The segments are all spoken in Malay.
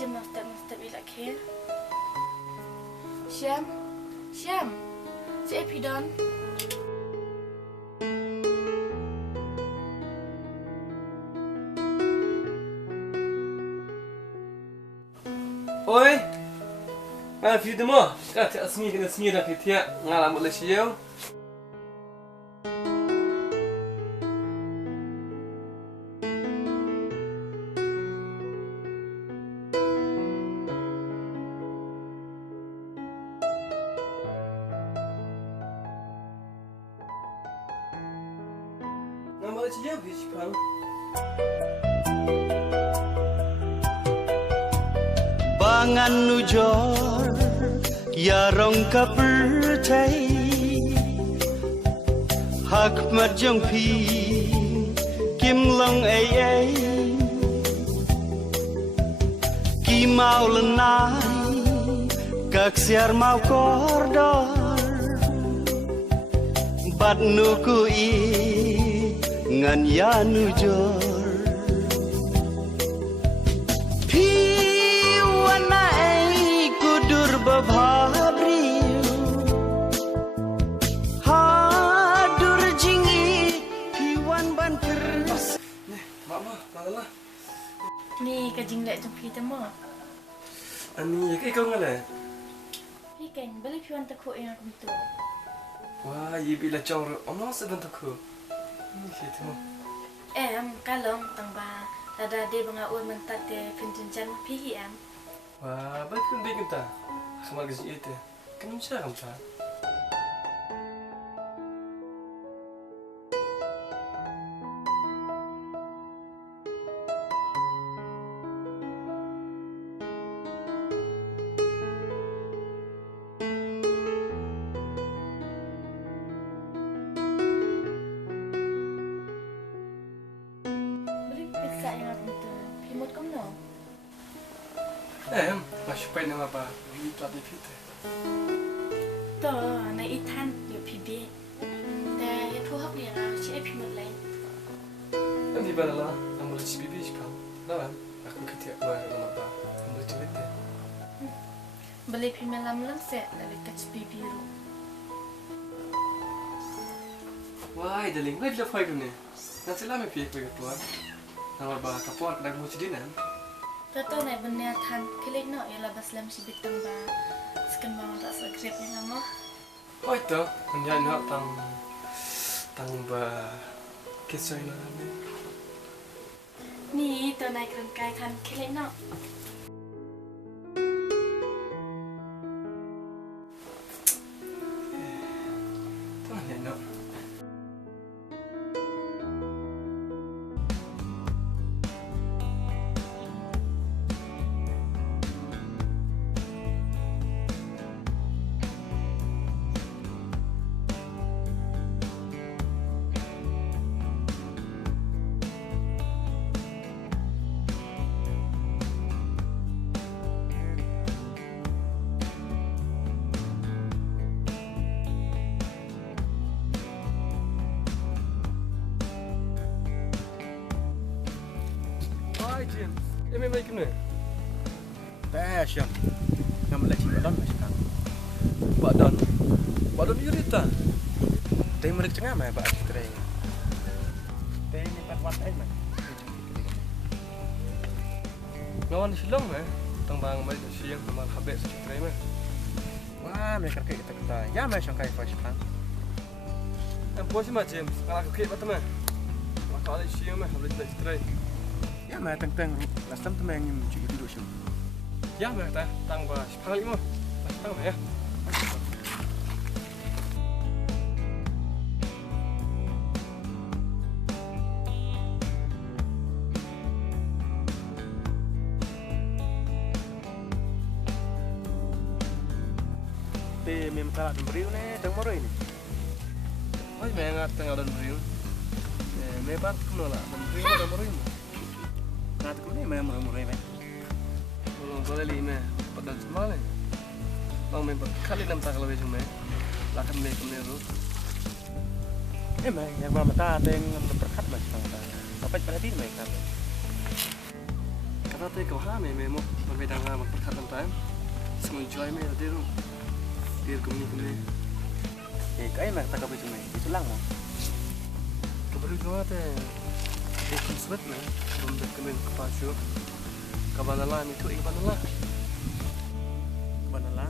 Syam mustap ilak khair. Syam, si Epidon. Oi, view demo. Kata asmi kena sini dah kita ngalam boleh siau. Nama boleh siau bis pang. Bangan nujor ya rong ka percay hak marjong pi kim long ai ki mau lenai kak siar mau kordor bat nuku i ngan ya nujor Babhabriu hadur jingi piwan ban keras. Mak, lah. Ni kajing lek jong kita mo. Ani, kau ngale. Kan balik piwan takut yang aku betul. Wah, ye bila cor, omong sebentar aku. Ni kita mo. Kalong tangba ada de bangaul mentat de penjenjan pihi Wah, baik kan baik kita. Sama gaji itu, kan bisa kan tak? Beli pizza yang aku betul. Pimut kamu no? Masih pengen apa? Ini tak ada kita. Toh, na itanอยู่พีบีแต่ยังพูดเขาเนี่ยนะชื่อพีหมดเลย Nanti pada lah, nama boleh cipi bis pang. Lawan, aku ketiak buat nama apa? Nama cerita. บริพิมพ์ลำลังเสร็จแล้วก็จะบีบิรู Wah, darling, lagi dah fai kau ni. Nanti lah me piak pergi keluar. Nama apa? Kapor dah mau jadi nan. แต่ตัวไหนบนแนวทันคือเล็กน้อยเราบัสเลมชีวิตตังบาสกันบางรักษาเกลียดยังไงมั้ง Oh itu, menjadi nak tang ba kisah ini. นี่ตัวไหนกลางกายทันคือเล็กน้อย Tuh ni nak. Hai Jim, ini baik ni. Passion. Nama lagi badan macam Badan yurita. Tapi mereka cengah mai pak kering. Tapi ni pat mai. Ngawan silang tang bang mai siang sama habis cerita mah. Wah, mereka kita. Ya mai sangkai fresh kan. Bos mah James, kalau aku kek mah. Kalau siang mah habis cerita. Ya mai teng last time temeng yang cuci dulu sih. Ya mah tang ba 15 mah. Tang ya. Memang salah dan beriu ni, teng moro ini. Oh, memang tengah dan beriu. Memang kuno lah, dan beriu dan beriu. Nah, tu ni memang moro ini. Kalau boleh lima, pada semua ni. Bang memang kali enam tak kalau besok ni, lakan mereka meneru. Memang yang mama ta teng berkat macam apa pada tin mereka. tadi kau hamil memang berbeda dengan perkataan time. Semua joy me tadi tu. Biar kami. Kau mah tak kabeh cuma. Itu lang mo. Kebetulan kau ada. Ikut sebut lah. Benda kami kepasio. Kabanala itu kabanala. Banala.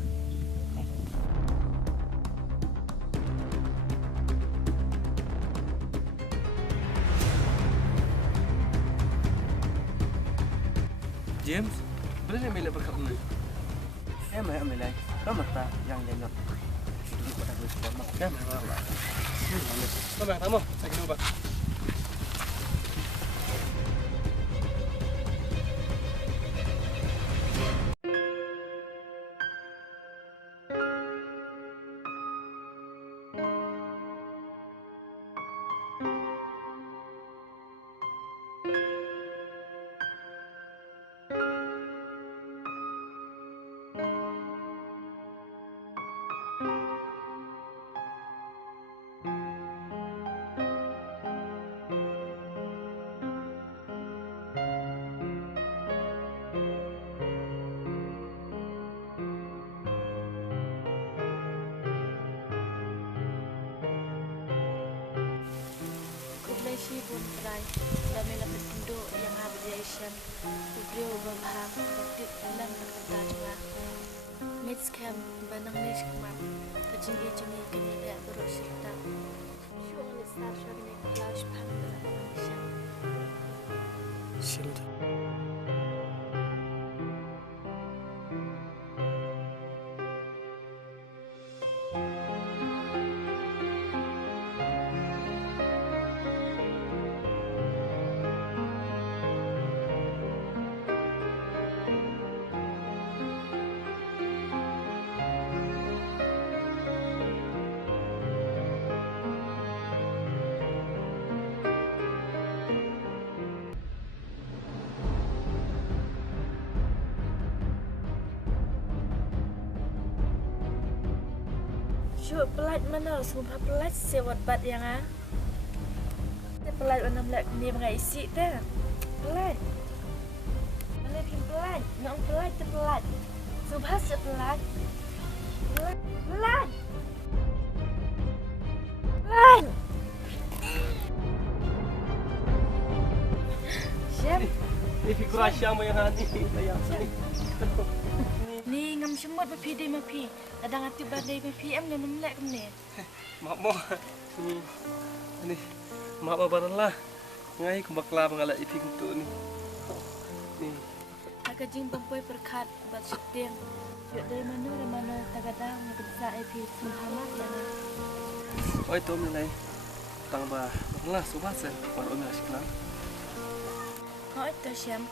James, boleh ni bila berkat ni? Mah amilai. Kau mata yang jenok. Duduk pada gue sebab mak. Ya, memang. Sama, tamu. Saya kena buat. Kublai pun try dalam lapis penduk yang abadiation kublai berbahang berdik dalam berkata juga mid scam banang nish kemat kejingi kini berusita show on the star showing a flash pan dalam Malaysia. Shield. Show pelat mana sumpah pelat sewat bat yang ah. Pelat warna melak ni mengai isi dah. Pelat. Mana pin pelat? Ngong pelat tu pelat. Sumpah sepelat. Pelat. Pelat. Pelat. Siap. Ini figur Asyam yang hati saya. Ni ngam semut mapi dia mapi. Kadang hati badai mapi am dan melek ni. Maaf mo. Ini maaf baranlah. Ngai ku bakla mengalak ipi untuk ni. Ni. Agak jing perempuan perkat bat sedang. Yuk dari mana tagadang yang besar ipi Muhammad yang Oi tu milai. Tang ba. Lah subasan. Walau ni asyiklah. kau itu Syam.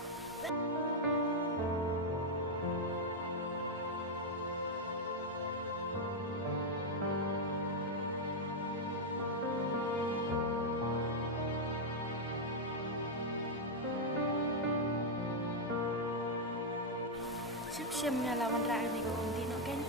Syam ngalawan rakyat ni kau nanti nak kan?